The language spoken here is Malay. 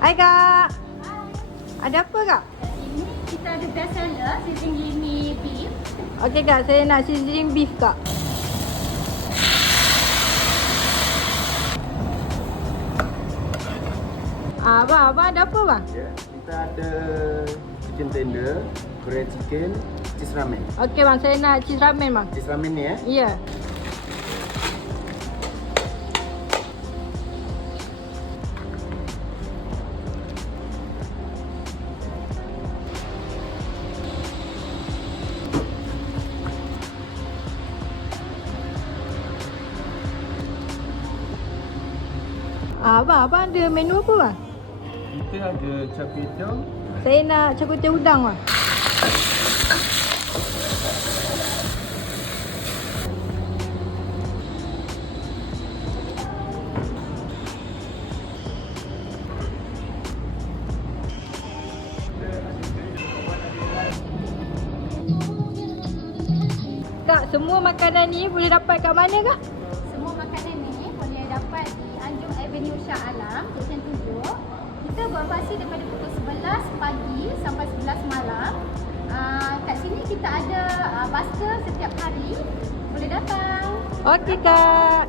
Hai Kak. Ada apa Kak? Ini kita ada best seller sizzling mie beef. Okey Kak, saya nak sizzling beef Kak. Abang ada apa bang? Ya, kita ada chicken tender, Korean chicken, cheese ramen. Okey bang, saya nak cheese ramen bang. Cheese ramen ni ya. Ya. Abang ada menu apa bang? Kita ada char kway teow. Saya nak char kway teow udang bang. Kak, semua makanan ni boleh dapat kat mana Kak? Semua makanan ni boleh dapat di Anjung Avenue Shah Alam, Seksyen 7. Kita beroperasi daripada pukul 11 pagi sampai 11 malam. Kat sini kita ada buster setiap hari. Boleh datang. Okey Kak.